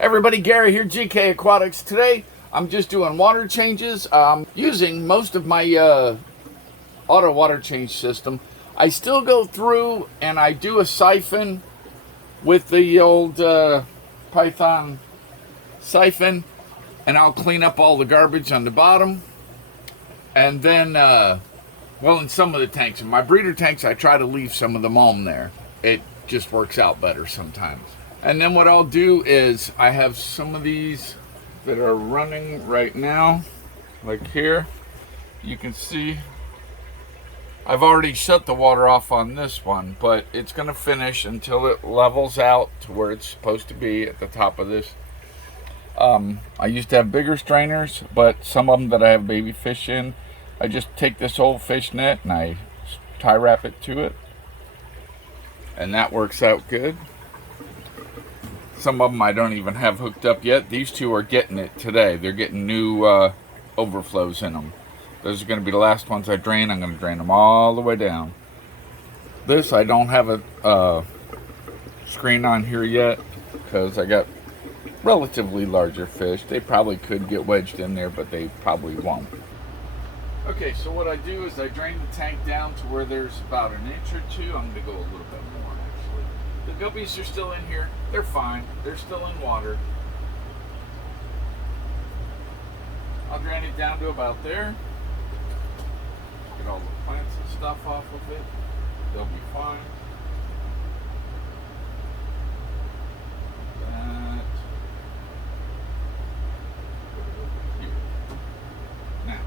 Everybody, Gary here, GK Aquatics. Today, I'm just doing water changes. Using most of my auto water change system. I still go through and I do a siphon with the old Python siphon, and I'll clean up all the garbage on the bottom. And then, in some of the tanks, in my breeder tanks, I try to leave some of the mulm there. It just works out better sometimes. And then what I'll do is I have some of these that are running right now, like here. You can see I've already shut the water off on this one, but it's going to finish until it levels out to where it's supposed to be at the top of this. I used to have bigger strainers, but some of them that I have baby fish in, I just take this old fish net and I tie wrap it to it, and that works out good. Some of them I don't even have hooked up yet. These two are getting it today. They're getting new overflows in them. Those are going to be the last ones I drain. I'm going to drain them all the way down. This, I don't have a screen on here yet because I got relatively larger fish. They probably could get wedged in there, but they probably won't. Okay, so what I do is I drain the tank down to where there's about an inch or two. I'm going to go a little bit more, actually. The guppies are still in here. They're fine. They're still in water. I'll drain it down to about there. Get all the plants and stuff off of it. They'll be fine. That. Put it over here. Now.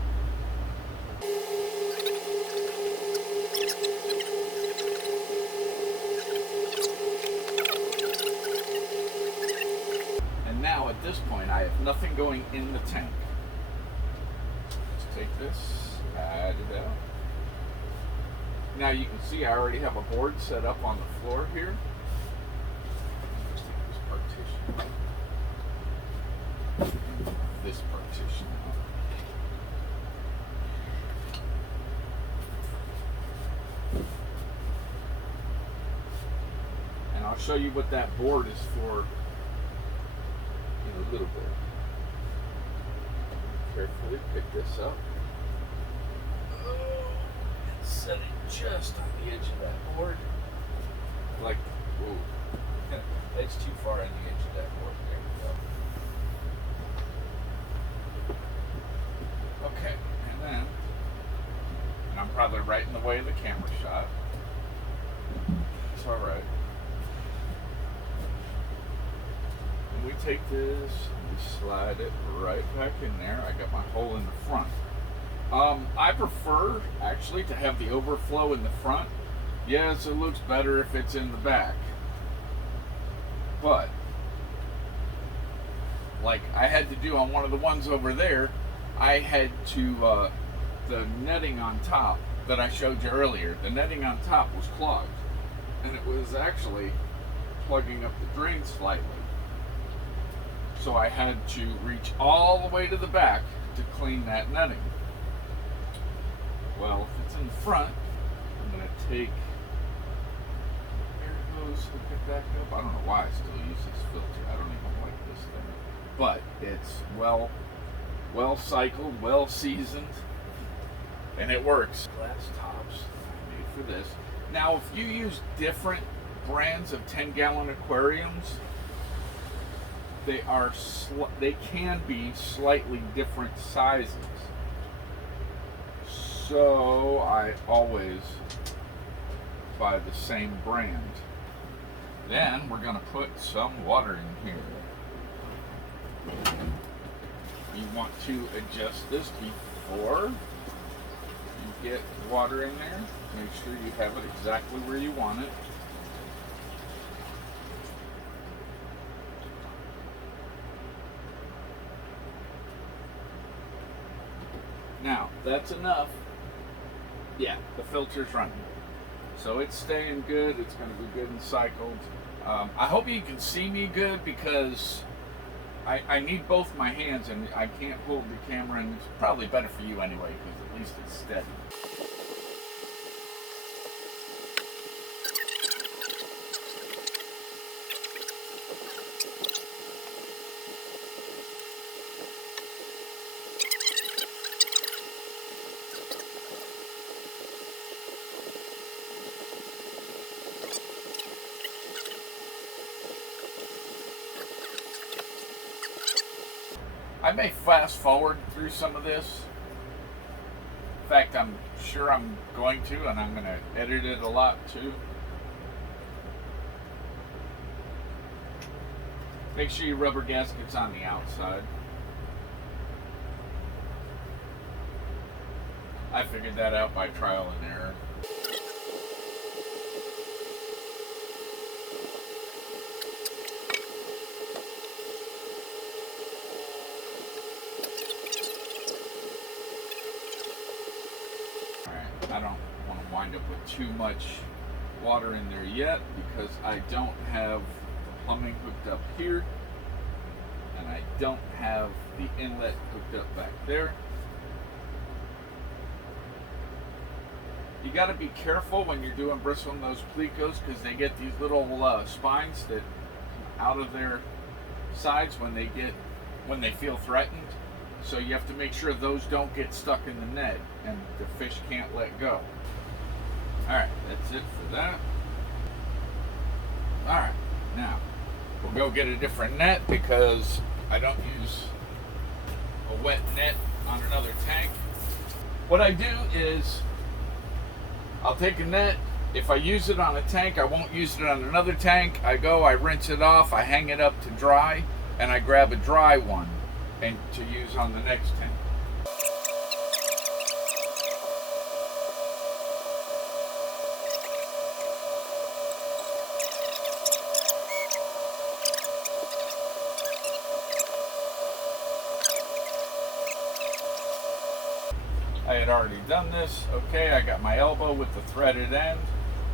And now at this point I have nothing going in the tank. Let's take this. Add it out. Now you can see I already have a board set up on the floor here. Just take this partition out. This partition out. And I'll show you what that board is for in a little bit. Carefully pick this up. Set it just on the edge of that board. Like, whoa. It's too far on the edge of that board. There we go. Okay, and I'm probably right in the way of the camera shot. It's alright. And we take this and we slide it right back in there. I got my hole in the front. I prefer actually to have the overflow in the front. Yes, it looks better if it's in the back. But, like I had to do on one of the ones over there, I had to, the netting on top that I showed you earlier, the netting on top was clogged. And it was actually plugging up the drain slightly. So I had to reach all the way to the back to clean that netting. Well, if it's in the front, I'm going to take air hose, hook it back up. I don't know why I still use this filter. I don't even like this thing. But it's well cycled, well seasoned, and it works. Glass tops made for this. Now, if you use different brands of 10-gallon aquariums, they can be slightly different sizes. So I always buy the same brand. Then we're going to put some water in here. You want to adjust this before you get water in there. Make sure you have it exactly where you want it. Now, that's enough. Yeah, the filter's running. So it's staying good. It's going to be good and cycled. I hope you can see me good because I need both my hands and I can't hold the camera, and it's probably better for you anyway because at least it's steady. I may fast forward through some of this. In fact, I'm sure I'm going to, and I'm going to edit it a lot too. Make sure your rubber gasket's on the outside. I figured that out by trial and error. I don't want to wind up with too much water in there yet because I don't have the plumbing hooked up here and I don't have the inlet hooked up back there. You got to be careful when you're doing bristling those plecos because they get these little spines that come out of their sides when they feel threatened. So you have to make sure those don't get stuck in the net and the fish can't let go. Alright, that's it for that. Alright, now we'll go get a different net because I don't use a wet net on another tank. What I do is I'll take a net. If I use it on a tank, I won't use it on another tank. I rinse it off, I hang it up to dry, and I grab a dry one and to use on the next tank. I had already done this. Okay, I got my elbow with the threaded end.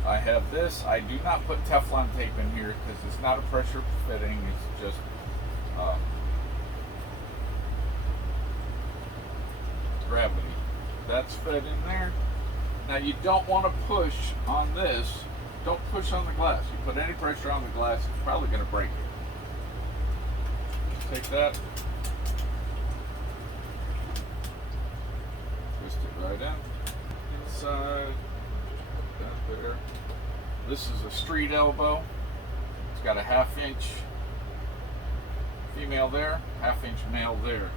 I have this. I do not put Teflon tape in here because it's not a pressure fitting. It's just gravity. That's fed in there. Now you don't want to push on this. Don't push on the glass. You put any pressure on the glass, it's probably going to break it. Just take that. Twist it right in. Inside. Put that there. This is a street elbow. It's got a 1/2 inch female there, 1/2 inch male there.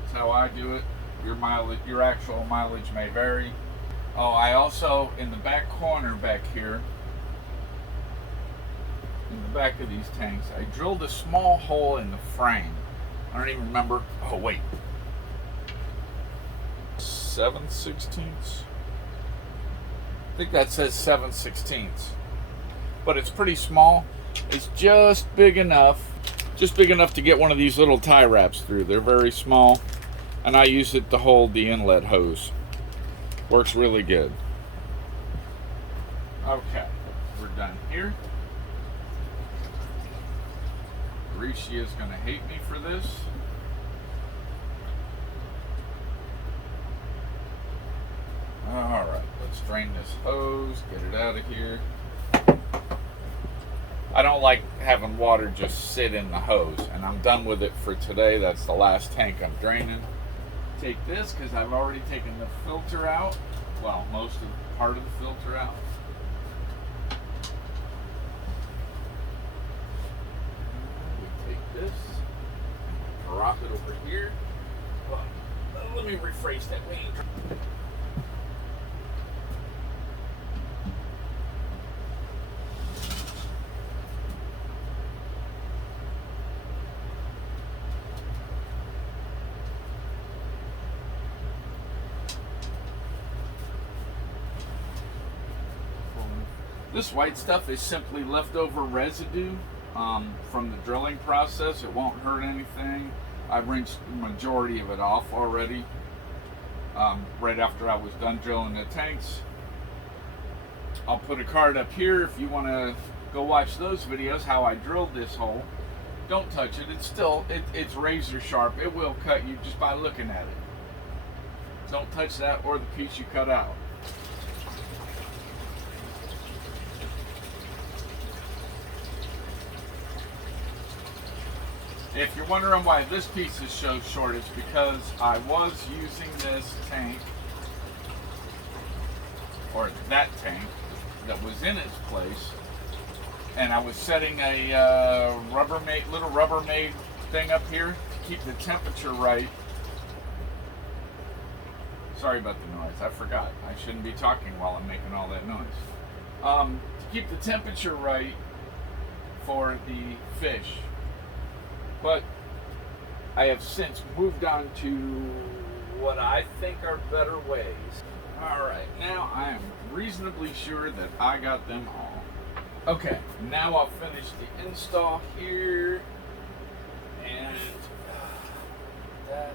That's how I do it. Your actual mileage may vary. Oh, I also, in the back corner back here, in the back of these tanks, I drilled a small hole in the frame. I don't even remember. Oh, wait. 7/16. I think that says 7/16. But it's pretty small. It's just big enough to get one of these little tie wraps through. They're very small. And I use it to hold the inlet hose. Works really good. Okay, we're done here. Rishi is going to hate me for this. Alright, let's drain this hose, get it out of here. I don't like having water just sit in the hose, and I'm done with it for today. That's the last tank I'm draining. Take this because I've already taken the filter out. Well, most of part of the filter out. We take this, drop it over here. Well, let me rephrase that. This white stuff is simply leftover residue from the drilling process. It won't hurt anything. I rinsed the majority of it off already right after I was done drilling the tanks. I'll put a card up here if you want to go watch those videos, how I drilled this hole. Don't touch it. It's razor sharp. It will cut you just by looking at it. Don't touch that or the piece you cut out. If you're wondering why this piece is so short, it's because I was using this tank, or that tank, that was in its place And I was setting a little Rubbermaid thing up here to keep the temperature right. Sorry about the noise. I forgot. I shouldn't be talking while I'm making all that noise. To keep the temperature right for the fish. But I have since moved on to what I think are better ways. Alright, now I am reasonably sure that I got them all. Okay, now I'll finish the install here. And that.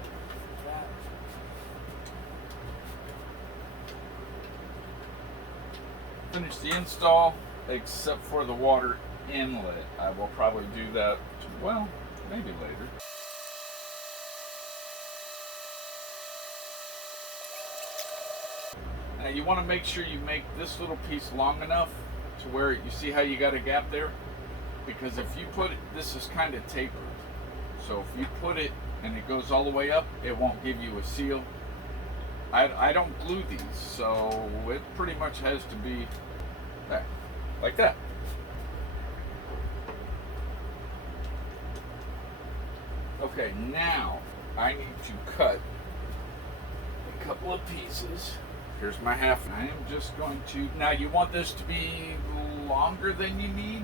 Finish the install, except for the water inlet. I will probably do that, well, maybe later. Now you want to make sure you make this little piece long enough to where you see how you got a gap there, because if you put it, this is kind of tapered, so if you put it and it goes all the way up, it won't give you a seal. I don't glue these, so it pretty much has to be there, like that. Okay, now I need to cut a couple of pieces. Here's my half. I am just going to, now you want this to be longer than you need,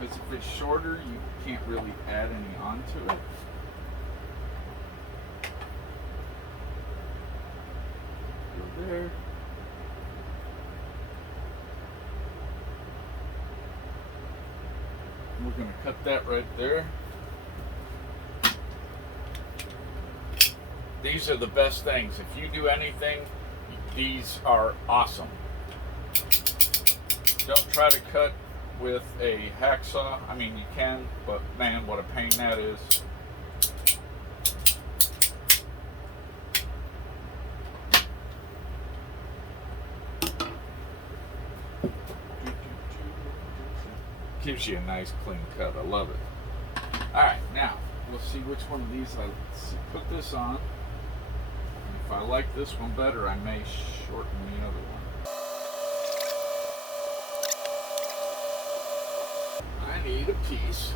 because if it's shorter, you can't really add any onto it. Go there. We're going to cut that right there. These are the best things. If you do anything, these are awesome. Don't try to cut with a hacksaw. I mean, you can, but man, what a pain that is. Gives you a nice clean cut. I love it. Alright, now we'll see which one of these I put this on. And if I like this one better, I may shorten the other one. I need a piece.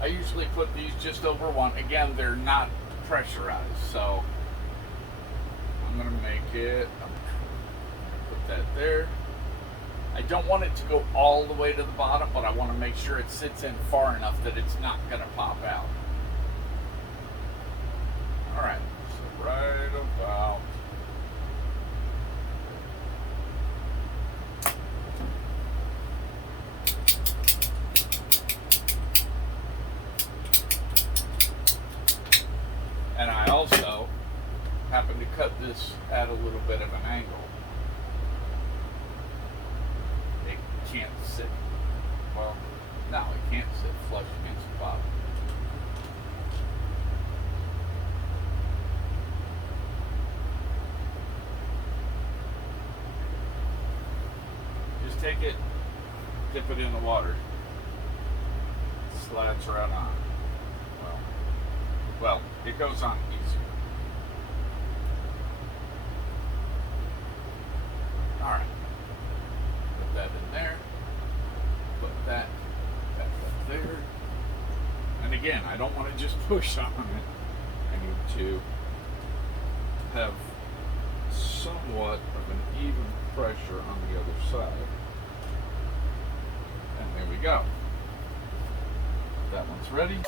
I usually put these just over one. Again, they're not pressurized, so I'm going to make it, put that there. I don't want it to go all the way to the bottom, but I want to make sure it sits in far enough that it's not going to pop out. Alright, so right about and I also happen to cut this at a little bit of an angle. Can't sit, well, no, it can't sit flush against the bottom. Just take it, dip it in the water, slides right on. Well, it goes on easier. All right. Put that in there. Put that up there. And again, I don't want to just push on it. I need to have somewhat of an even pressure on the other side. And there we go. That one's ready.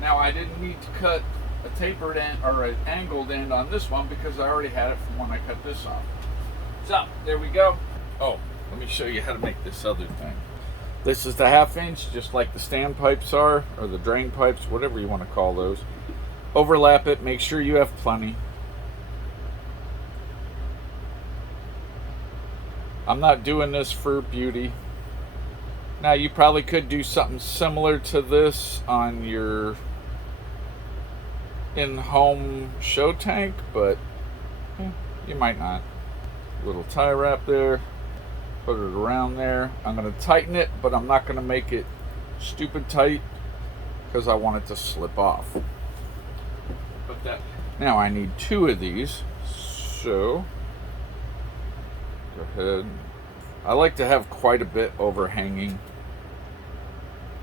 Now I didn't need to cut a tapered end or an angled end on this one because I already had it from when I cut this off. So there we go. Oh, let me show you how to make this other thing. This is the 1/2 inch, just like the stand pipes are, or the drain pipes, whatever you want to call those. Overlap it, make sure you have plenty. I'm not doing this for beauty. Now you probably could do something similar to this on your in-home show tank, but you might not. Little tie wrap there, put it around there. I'm going to tighten it, but I'm not going to make it stupid tight because I want it to slip off. Put that Now I need 2 of these, so go ahead. I like to have quite a bit overhanging.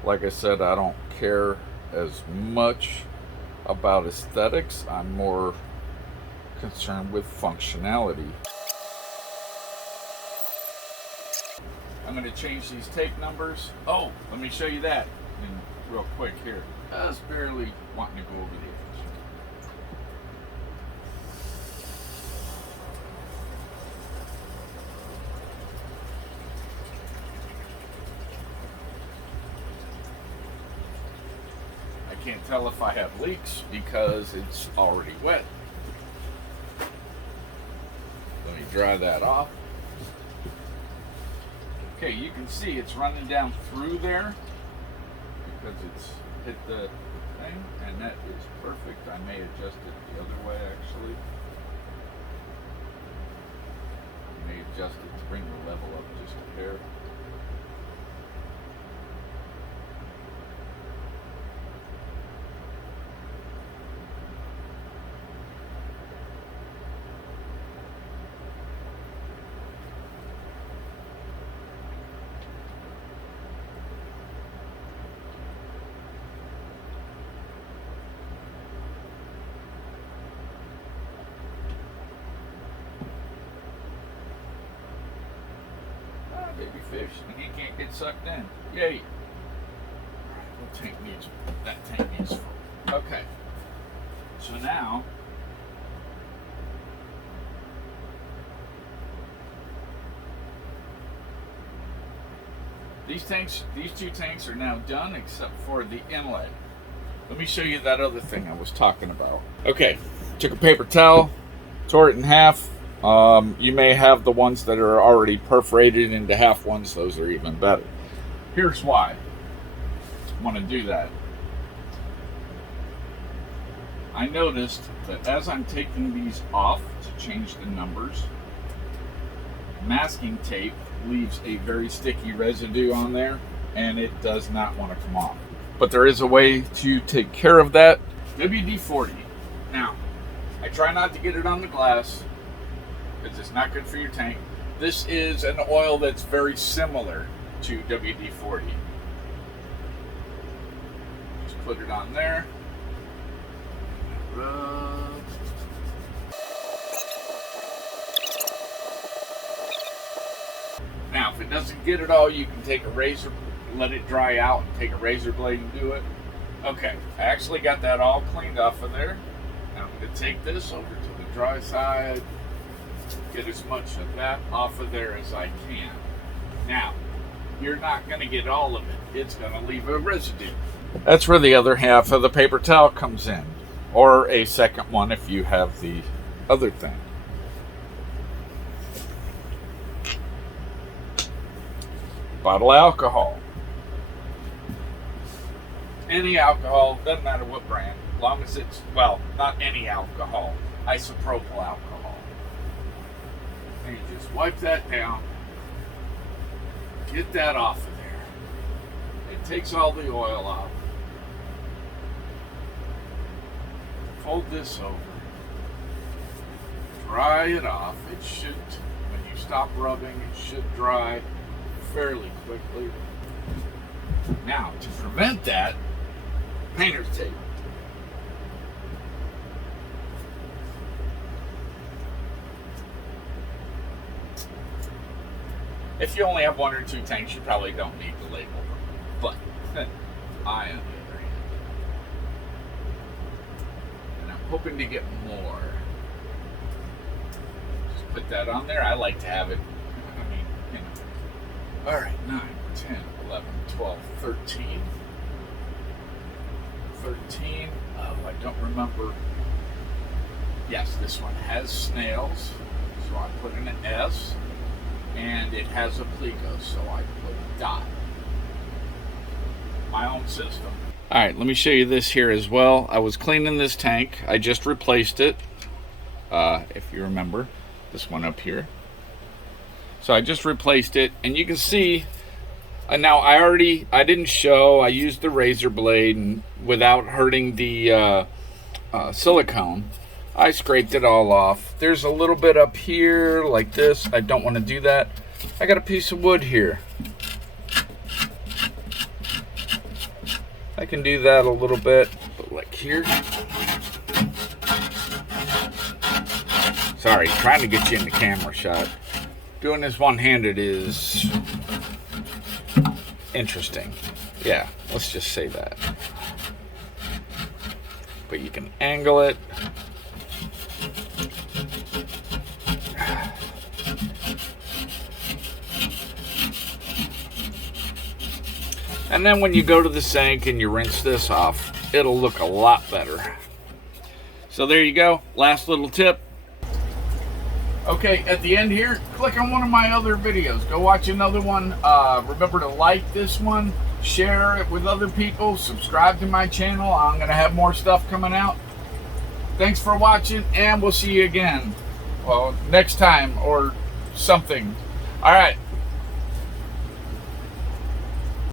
Like I said, I don't care as much about aesthetics. I'm more concerned with functionality. I'm going to change these tape numbers. Oh, let me show you that real quick here. Just barely wanting to go over the edge. I can't tell if I have leaks because it's already wet. Let me dry that off. Okay, you can see it's running down through there because it's hit the thing, and that is perfect. I may adjust it the other way actually. I may adjust it to bring the level up just a hair. Baby fish, and he can't get sucked in. Yay! That tank needs full. Okay. So now these 2 tanks are now done except for the inlet. Let me show you that other thing I was talking about. Okay, took a paper towel, tore it in half. You may have the ones that are already perforated into half ones. Those are even better. Here's why I want to do that. I noticed that as I'm taking these off to change the numbers, masking tape leaves a very sticky residue on there, and it does not want to come off. But there is a way to take care of that. WD-40. Now, I try not to get it on the glass because it's not good for your tank. This is an oil that's very similar to WD-40. Just put it on there. Rub. Now, if it doesn't get it all, you can take a razor, let it dry out, and take a razor blade and do it. Okay, I actually got that all cleaned off of there. Now I'm going to take this over to the dry side. Get as much of that off of there as I can. Now, you're not going to get all of it. It's going to leave a residue. That's where the other half of the paper towel comes in. Or a second one if you have the other thing. Bottle of alcohol. Any alcohol, doesn't matter what brand, as long as it's, well, not any alcohol, isopropyl alcohol. And you just wipe that down, get that off of there. It takes all the oil off. Fold this over. Dry it off. It should, when you stop rubbing, it should dry fairly quickly. Now, to prevent that, painter's tape. If you only have 1 or 2 tanks, you probably don't need the label. But I, on the other hand, and I'm hoping to get more. Just put that on there. I like to have it, I mean, you know. All right, 9, 10, 11, 12, 13. 13. Oh, I don't remember. Yes, this one has snails, so I put in an S. And it has a plico, so I put a dot. My own system. Alright, let me show you this here as well. I was cleaning this tank. I just replaced it. If you remember, this one up here. So I just replaced it, and you can see, now I didn't show, I used the razor blade and without hurting the silicone. I scraped it all off. There's a little bit up here like this. I don't want to do that. I got a piece of wood here. I can do that a little bit, but like here. Sorry, trying to get you in the camera shot. Doing this one-handed is interesting. Yeah, let's just say that. But you can angle it. And then when you go to the sink and you rinse this off, it'll look a lot better. So there you go, last little tip. Okay, at the end here, click on one of my other videos. Go watch another one. Remember to like this one, share it with other people, subscribe to my channel. I'm going to have more stuff coming out. Thanks for watching, and we'll see you again. Well, next time or something. All right.